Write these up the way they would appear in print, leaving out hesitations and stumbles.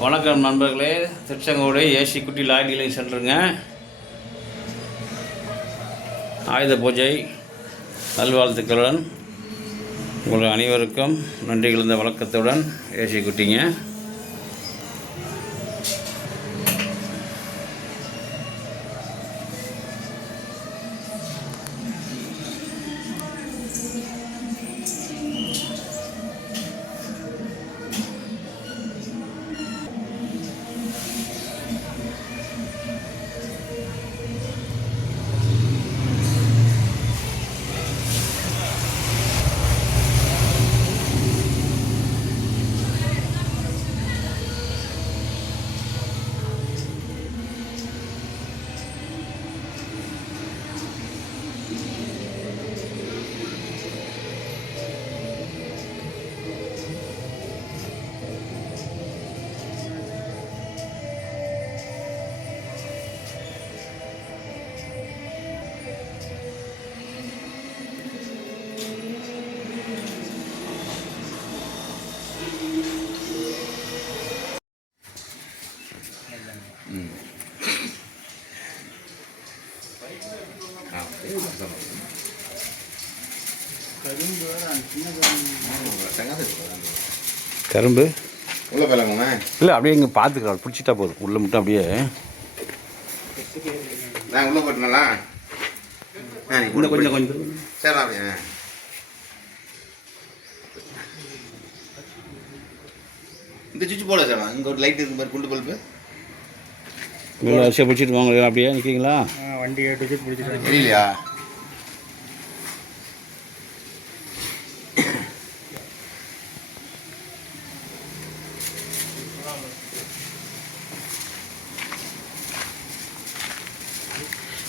வணக்கம் நண்பர்களே, திருச்செங்கோடு ஏசி குட்டி லாரி டீலிங் சென்டருங்க. ஆயுத பூஜை நல்வாழ்த்துக்களுடன் உங்கள் அனைவருக்கும் நன்றி கலந்த வணக்கத்துடன் ஏசி குட்டிங்க. கரும்பு உள்ள போகலாமா? இல்லை, அப்படியே இங்கே பார்த்துக்கலாம், பிடிச்சிட்டா போதும். உள்ளே மட்டும் அப்படியே நான் உள்ளே போட்டுனாலா? இன்னும் கொஞ்சம் சரி, அப்படியே இந்த சுவிட்ச் போட சார். இங்கே ஒரு லைட் இருக்கு பாரு, குண்டு பல்பு. இவ்வளோ அரிசியை பிடிச்சிட்டு வாங்க. அப்படியே நிற்கிங்களா? வண்டி 8 சுவிட்ச் பிடிச்சிட்டு தெரியலையா?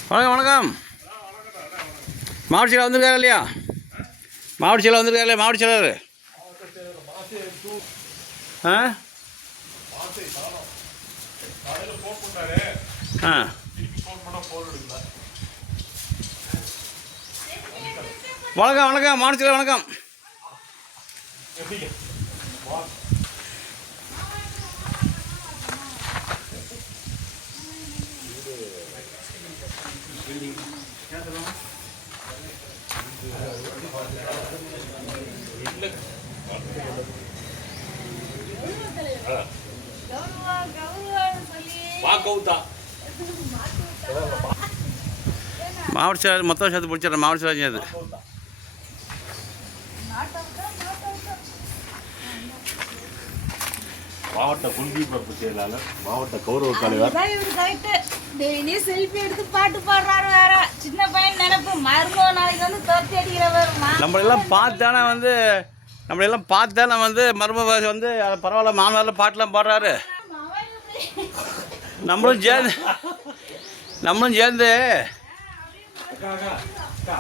வணக்கம் வணக்கம். மாவட்ட செயலர் வந்திருக்காரு இல்லையா? மாவட்ட செயலர் வந்திருக்காரு இல்லையா? மாவட்ட செயலர் வணக்கம் வணக்கம். மாவட்ட செயலர் வணக்கம். மாவட்ட செயலர் மொத்தம் சேர்த்து பிடிச்சிடறேன். மாவட்ட செயலர் அது மாவட்ட குடிநீர் செயலாளர், மாவட்ட கௌரவ தலைவர். டெய்லி செல்ஃபி எடுத்து பாட்டு பாடுறாரு. வேற சின்ன பையன் நினைப்பு மருமக நாளைக்கு வந்து தோர்த்தி அடிக்கிறவர். நம்மளெல்லாம் பார்த்தானே வந்து மருமக வந்து பரவாயில்ல, மாமனாரில் பாட்டெலாம் பாடுறாரு. நம்மளும் சேர்ந்து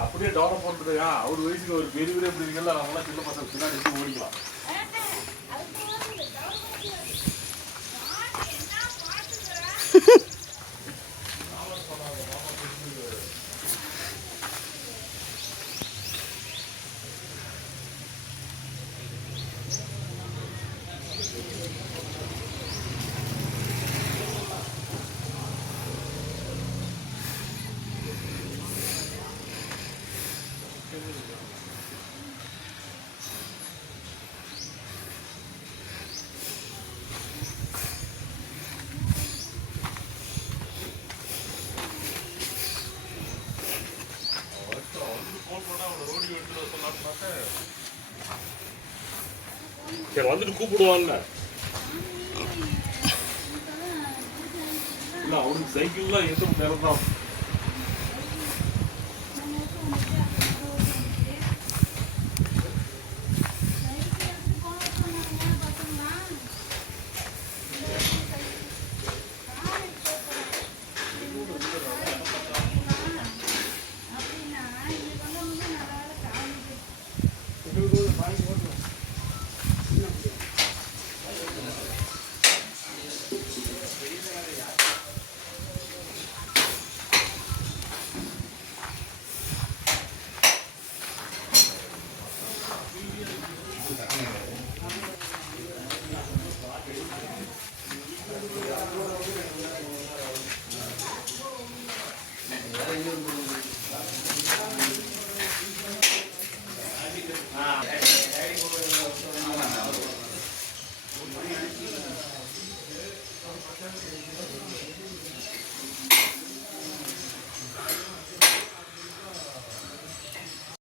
அப்படியே டெவலப் பண்ணுறதுக்கா அவர் வயசுக்கு ஒரு பெரிய பெரிய பிள்ளைங்கள நம்மளாம் சின்ன பசங்க பின்னாடி ஓடிக்கலாம். சரி, வந்துட்டு கூப்பிடுவான்ல. இல்லை, அவனுக்கு சைக்கிள்லாம் எந்த நேரம் தான்.